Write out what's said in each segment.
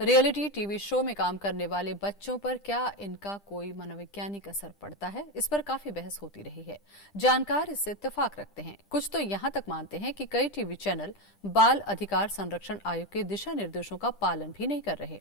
Reality TV show में काम करने वाले बच्चों पर क्या इनका कोई मनोवैज्ञानिक असर पड़ता है, इस पर काफी बहस होती रही है। जानकार इससे इत्तेफाक रखते हैं। कुछ तो यहां तक मानते हैं कि कई टीवी चैनल बाल अधिकार संरक्षण आयोग के दिशा निर्देशों का पालन भी नहीं कर रहे।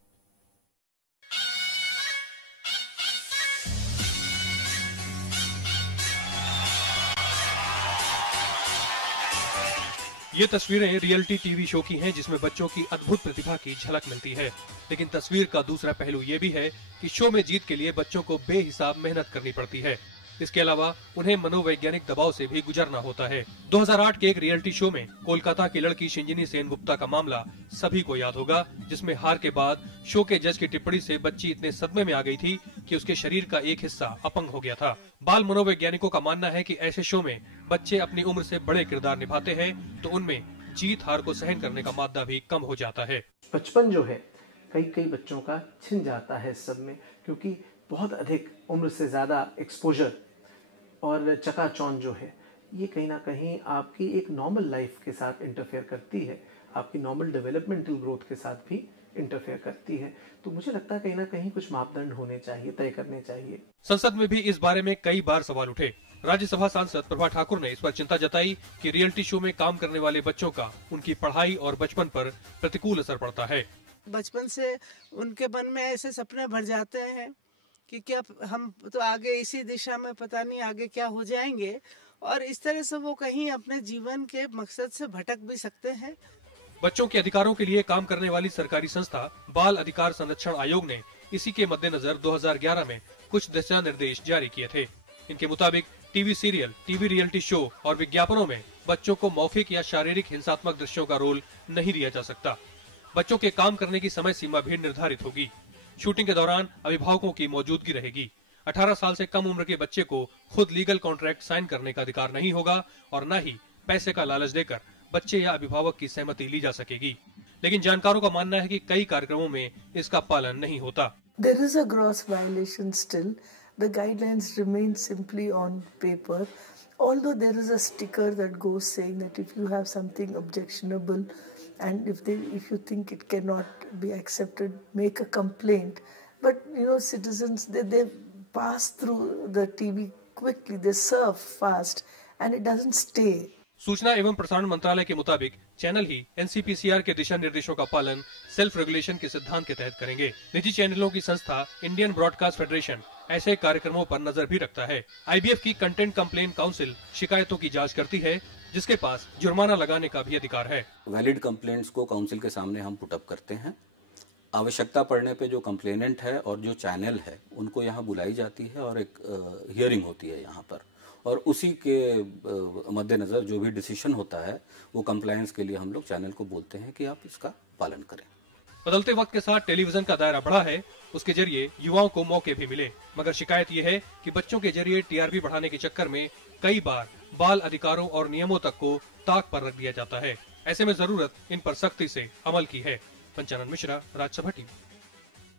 ये तस्वीरें रियलिटी टीवी शो की हैं जिसमें बच्चों की अद्भुत प्रतिभा की झलक मिलती है। लेकिन तस्वीर का दूसरा पहलू ये भी है कि शो में जीत के लिए बच्चों को बेहिसाब मेहनत करनी पड़ती है। इसके अलावा उन्हें मनोवैज्ञानिक दबाव से भी गुजरना होता है। 2008 के एक रियलिटी शो में कोलकाता की लड़की शिंजिनी सेनगुप्ता का मामला सभी को याद होगा, जिसमें हार के बाद शो के जज की टिप्पणी से बच्ची इतने सदमे में आ गई थी कि उसके शरीर का एक हिस्सा अपंग हो गया था। बाल मनोवैज्ञानिकों का मानना है कि ऐसे शो में बच्चे अपनी उम्र से बड़े किरदार निभाते हैं तो उनमें जीत हार को सहन करने का मादा भी कम हो जाता है। बचपन जो है कई बच्चों का छिन जाता है इस सब में, क्योंकि बहुत अधिक उम्र से ज्यादा एक्सपोजर और चकाचौंध जो है ये कहीं ना कहीं आपकी एक नॉर्मल लाइफ के साथ इंटरफेयर करती है, आपकी नॉर्मल डेवलपमेंटल ग्रोथ के साथ भी इंटरफेयर करती है। तो मुझे लगता है कहीं ना कहीं कुछ मापदंड होने चाहिए, तय करने चाहिए। संसद में भी इस बारे में कई बार सवाल उठे। राज्यसभा सांसद प्रभा ठाकुर ने इस पर चिंता जताई कि रियलिटी शो में काम करने वाले बच्चों का उनकी पढ़ाई और बचपन पर प्रतिकूल असर पड़ता है। बचपन से उनके मन में ऐसे सपने भर जाते हैं कि क्या हम तो आगे इसी दिशा में पता नहीं आगे क्या हो जाएंगे, और इस तरह से वो कहीं अपने जीवन के मकसद से भटक भी सकते हैं। बच्चों के अधिकारों के लिए काम करने वाली सरकारी संस्था बाल अधिकार संरक्षण आयोग ने इसी के मद्देनजर 2011 में कुछ दिशा निर्देश जारी किए थे। इनके मुताबिक TV serial, TV reality show और विज्ञापनों में बच्चों को मौखिक या शारीरिक हिंसात्मक दृश्यों का रोल नहीं दिया जा सकता। बच्चों के काम करने की समय सीमा भी निर्धारित होगी। शूटिंग के दौरान अभिभावकों की मौजूदगी रहेगी। 18 साल से कम उम्र के बच्चे को खुद लीगल कॉन्ट्रैक्ट साइन करने का अधिकार नहीं होगा और न ही पैसे का लालच देकर बच्चे या अभिभावक की सहमति ली जा सकेगी। लेकिन जानकारों का मानना है कि कई कार्यक्रमों में इसका पालन नहीं होता। There is a gross violation still. The guidelines remain simply on paper, although there is a sticker that goes saying that if you have something objectionable and if you think it cannot be accepted, make a complaint. But citizens they pass through the TV quickly, they surf fast and it doesn't stay. सूचना एवं प्रसारण मंत्रालय के मुताबिक channel ही NCPCR के दिशा निर्देशों का पालन सेल्फ रेगुलेशन के सिद्धांत के तहत करेंगे। निजी चैनलों की संस्था इंडियन ब्रॉडकास्ट फेडरेशन ऐसे कार्यक्रमों पर नजर भी रखता है। आईबीएफ की कंटेंट कंप्लेंट काउंसिल शिकायतों की जांच करती है, जिसके पास जुर्माना लगाने का भी अधिकार है। वैलिड कंप्लेंट्स को काउंसिल के सामने हम पुटअप करते हैं। आवश्यकता पड़ने पे जो कंप्लेनेंट है और जो चैनल है उनको यहाँ बुलाई जाती है और एक हियरिंग होती है यहाँ पर, और उसी के मद्देनजर जो भी डिसीजन होता है वो कंप्लायंस के लिए हम लोग चैनल को बोलते हैं कि आप इसका पालन करें। बदलते वक्त के साथ टेलीविजन का दायरा बढ़ा है, उसके जरिए युवाओं को मौके भी मिले, मगर शिकायत ये है कि बच्चों के जरिए टीआरपी बढ़ाने के चक्कर में कई बार बाल अधिकारों और नियमों तक को ताक पर रख दिया जाता है। ऐसे में जरूरत इन पर सख्ती से अमल की है। पंचानन मिश्रा, राज्यसभा टीवी।